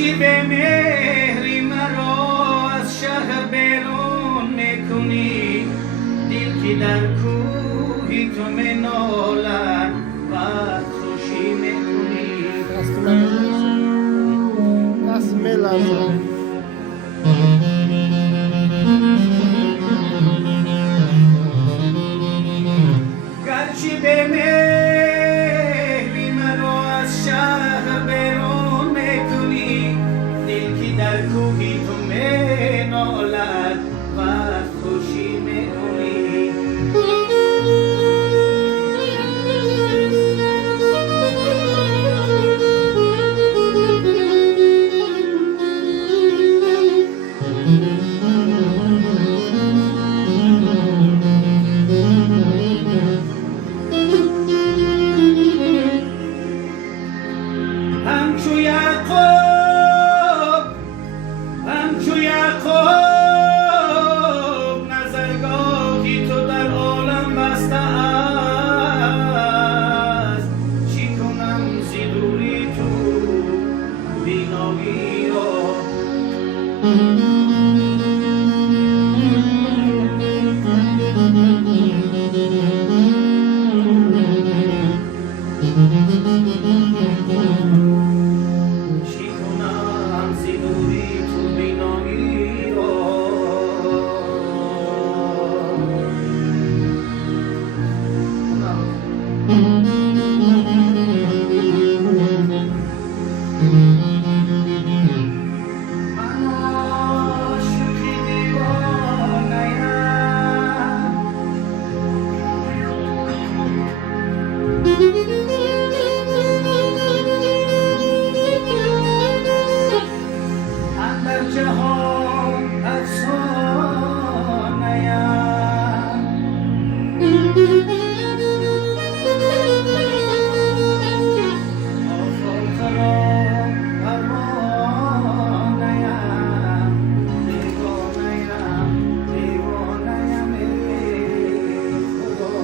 گرچه به مهری مرا از شهر بیرون میکنی، دل که در کوهی تو منالد و خوشی میکنی. دست میلرزه. گرچه به مهری مرا از شهر بیرون میکنی، دل که در کوهی تو منالد و خوشی میکنی. همچو یعقوب نظرگاهی تو در عالم بسته است، چی کنم زی دوری تو بینایی را. اندر جهان افسانه‌ام، آفاق را پروانه‌ام، دیوانه‌ام ای خدا. دیوانه‌ام ای خدا.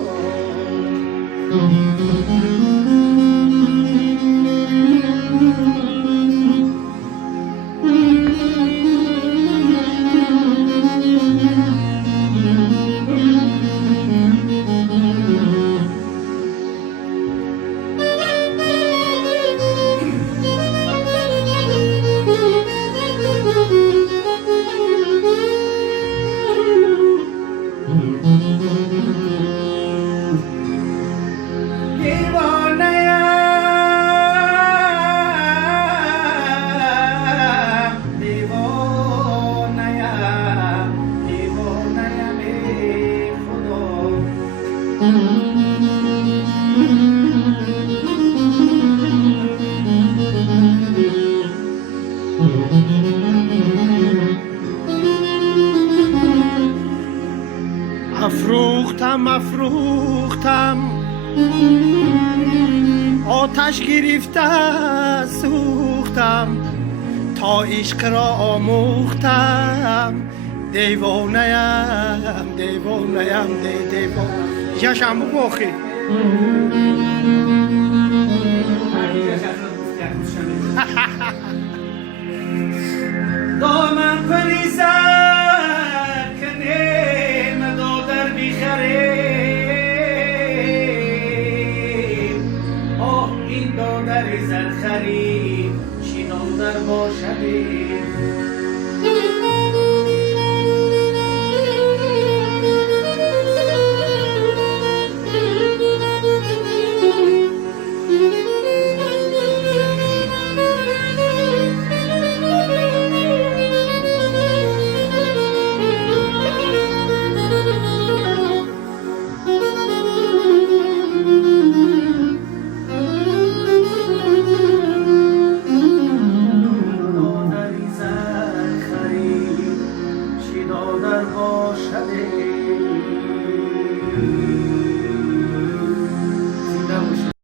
افروختم آتش گرفته سوختم، تا عشق را آموختم. دیوانه‌ام دیوانه‌ام دیوانه جشن بخوخی. دامن پریزد کنیم دادر بیخریم، آه این دادر زر خریم چی دادر باشدیم.